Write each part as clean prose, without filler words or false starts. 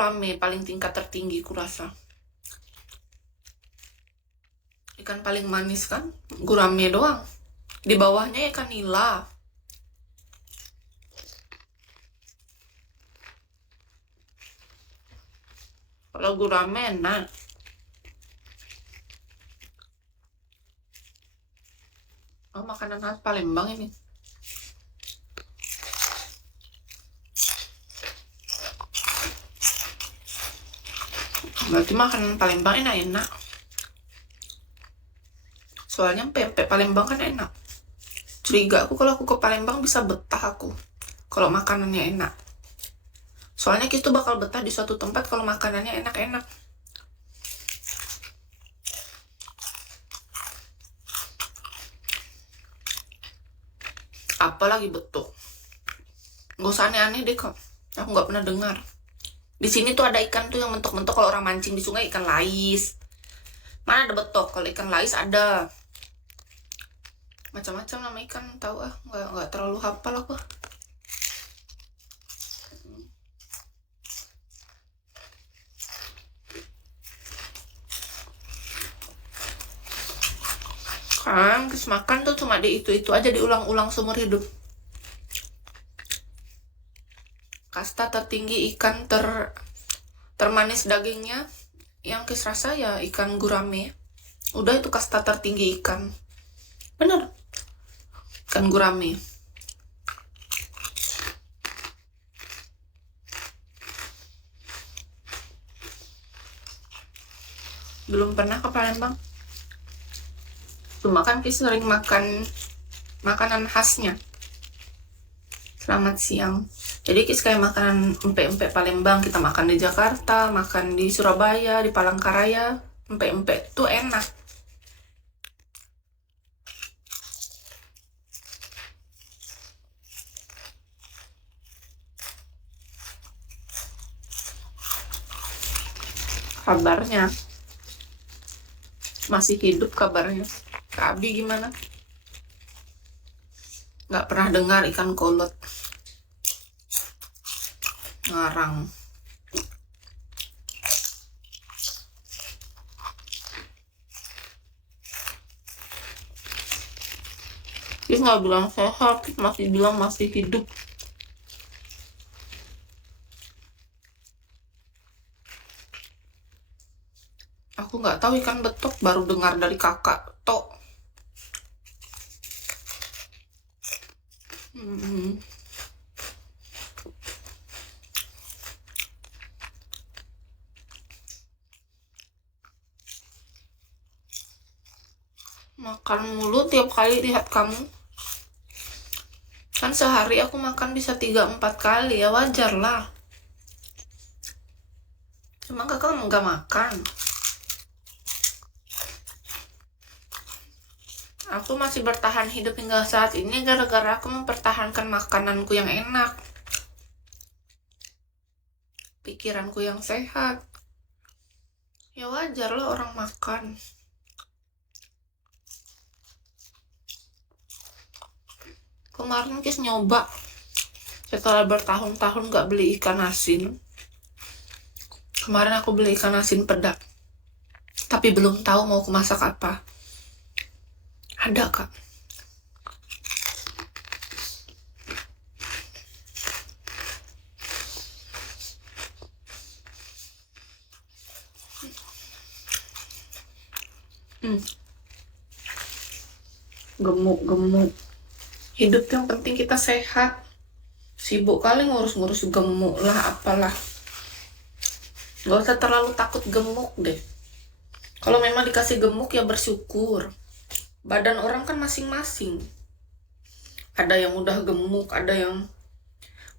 Rame paling tingkat tertinggi kurasa. Ikan paling manis kan gurame doang. Di bawahnya ikan nila. Kalau gurame enak. Oh, makanan khas Palembang ini. Berarti makanan Palembang enak-enak. Soalnya pempek Palembang kan enak. Curiga aku kalau aku ke Palembang bisa betah aku. Kalau makanannya enak. Soalnya kita bakal betah di suatu tempat kalau makanannya enak-enak. Apalagi betuk. Gak usah aneh-aneh deh kok. Aku nggak pernah dengar. Di sini tuh ada ikan tuh yang mentok-mentok kalau orang mancing di sungai, ikan lais. Mana ada betok? Kalau ikan lais ada. Macam-macam nama ikan tahu nggak terlalu hafal aku. Kan kes makan tuh cuma di itu aja diulang-ulang seumur hidup. Kasta tertinggi ikan termanis dagingnya yang kes rasa ya ikan gurame. Udah itu kasta tertinggi ikan. Bener. Ikan gurame. Belum pernah ke Palembang. Cuma kan kita sering makan makanan khasnya. Selamat siang. Jadi kita kayak makanan empek-empek Palembang, kita makan di Jakarta, makan di Surabaya, di Palangkaraya, empek-empek tuh enak. Kabarnya masih hidup kabarnya. Kak Abi gimana? Nggak pernah dengar ikan kolot. Ngarang. Dia nggak bilang sehat, masih bilang masih hidup. Aku nggak tahu ikan betok, baru dengar dari kakak tok. Makan mulu tiap kali lihat kamu. Kan sehari aku makan bisa 3-4 kali, ya wajar lah. Cuma kakak nggak makan. Aku masih bertahan hidup hingga saat ini gara-gara aku mempertahankan makananku yang enak. Pikiranku yang sehat. Ya wajar lah orang makan. Kemarin kis nyoba. Setelah bertahun-tahun gak beli ikan asin. Kemarin aku beli ikan asin peda. Tapi belum tahu mau aku masak apa. Ada kak. Gemuk-gemuk. Hidup yang penting kita sehat. Sibuk kali ngurus-ngurus gemuk lah apalah. Gak usah terlalu takut gemuk deh. Kalau memang dikasih gemuk ya bersyukur. Badan orang kan masing-masing. Ada yang udah gemuk, ada yang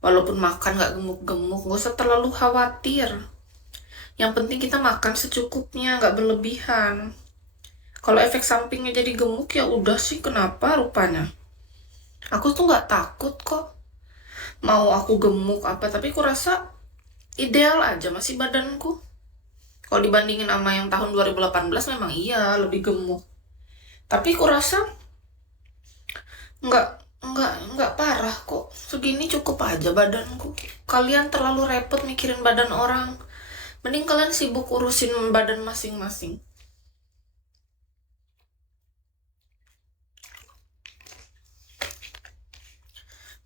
walaupun makan gak gemuk-gemuk. Gak usah terlalu khawatir. Yang penting kita makan secukupnya, gak berlebihan. Kalau efek sampingnya jadi gemuk ya udah sih, kenapa rupanya. Aku tuh gak takut kok. Mau aku gemuk apa, tapi aku rasa ideal aja masih badanku. Kalau dibandingin sama yang tahun 2018 memang iya lebih gemuk. Tapi aku rasa nggak parah kok. Segini cukup aja badanku. Kalian terlalu repot mikirin badan orang. Mending kalian sibuk urusin badan masing-masing.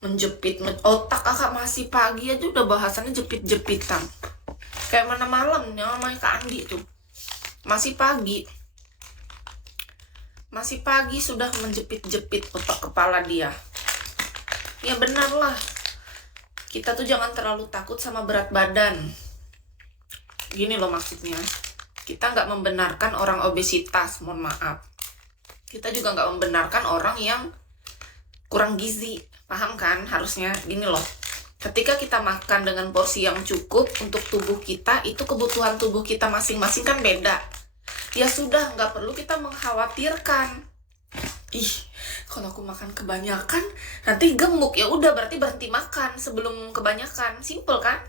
Menjepit, otak kakak masih pagi aja udah bahasannya jepit-jepitan. Kayak mana malamnya namanya Kak Andi tuh. Masih pagi sudah menjepit-jepit otak kepala dia. Ya benar lah. Kita tuh jangan terlalu takut sama berat badan. Gini loh maksudnya. Kita nggak membenarkan orang obesitas, mohon maaf. Kita juga nggak membenarkan orang yang kurang gizi. Paham kan? Harusnya gini loh. Ketika kita makan dengan porsi yang cukup untuk tubuh kita, itu kebutuhan tubuh kita masing-masing kan beda. Ya sudah, nggak perlu kita mengkhawatirkan. Ih, kalau aku makan kebanyakan, nanti gemuk. Ya udah, berarti berhenti makan sebelum kebanyakan. Simple kan?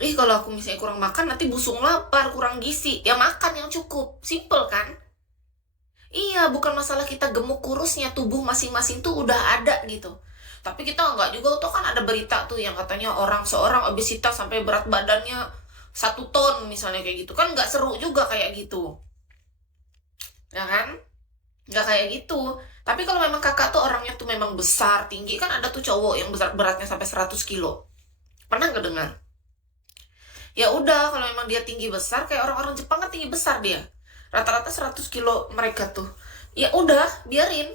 Ih, kalau aku misalnya kurang makan, nanti busung lapar, kurang gizi. Ya makan yang cukup. Simple kan? Iya, bukan masalah kita gemuk kurusnya, tubuh masing-masing tuh udah ada gitu. Tapi kita nggak juga tuh, kan ada berita tuh yang katanya seorang obesitas sampai berat badannya 1 ton misalnya kayak gitu. Kan nggak seru juga kayak gitu. Ya kan? Nggak kayak gitu. Tapi kalau memang kakak tuh orangnya tuh memang besar, tinggi, kan ada tuh cowok yang beratnya sampai 100 kilo. Pernah nggak dengar? Ya udah, kalau memang dia tinggi besar, kayak orang-orang Jepang kan tinggi besar dia. Rata-rata 100 kilo mereka tuh. Ya udah, biarin.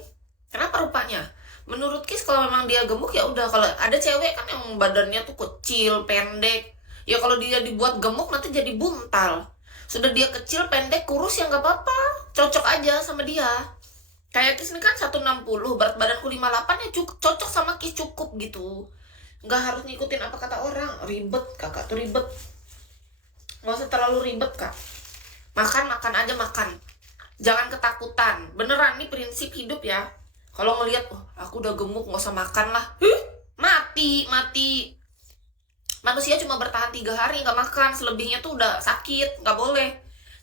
Kenapa rupanya? Menurut Kis kalau memang dia gemuk ya udah. Kalau ada cewek kan yang badannya tuh kecil, pendek. Ya kalau dia dibuat gemuk nanti jadi buntal. Sudah dia kecil, pendek, kurus ya nggak apa-apa. Cocok aja sama dia. Kayak Kis ini kan 160, berat badanku 58 ya cocok sama Kis, cukup gitu. Nggak harus ngikutin apa kata orang. Ribet, kakak tuh ribet. Nggak usah terlalu ribet, Kak. Makan aja makan. Jangan ketakutan. Beneran, nih prinsip hidup ya. Kalau ngelihat, aku udah gemuk, nggak usah makan lah. Mati. Manusia cuma bertahan 3 hari nggak makan. Selebihnya tuh udah sakit, nggak boleh.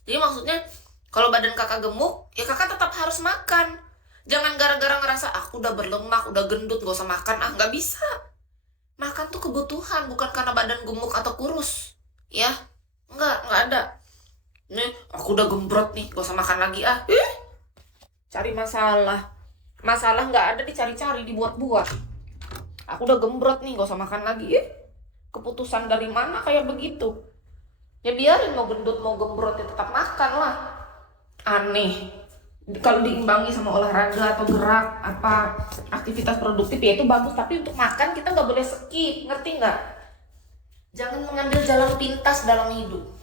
Jadi maksudnya, kalau badan kakak gemuk, ya kakak tetap harus makan. Jangan gara-gara ngerasa, aku udah berlemak, udah gendut, nggak usah makan. Nggak bisa. Makan tuh kebutuhan, bukan karena badan gemuk atau kurus. Ya, nggak ada. Nih, aku udah gembrot nih, gak usah makan lagi Cari masalah. Masalah nggak ada dicari-cari, dibuat-buat. Aku udah gembrot nih, gak usah makan lagi. Keputusan dari mana kayak begitu? Ya biarin, mau gendut mau gembrot ya tetap makan lah. Aneh. Kalau diimbangi sama olahraga atau gerak apa aktivitas produktif ya itu bagus. Tapi untuk makan kita nggak boleh skip, ngerti nggak? Jangan mengambil jalan pintas dalam hidup.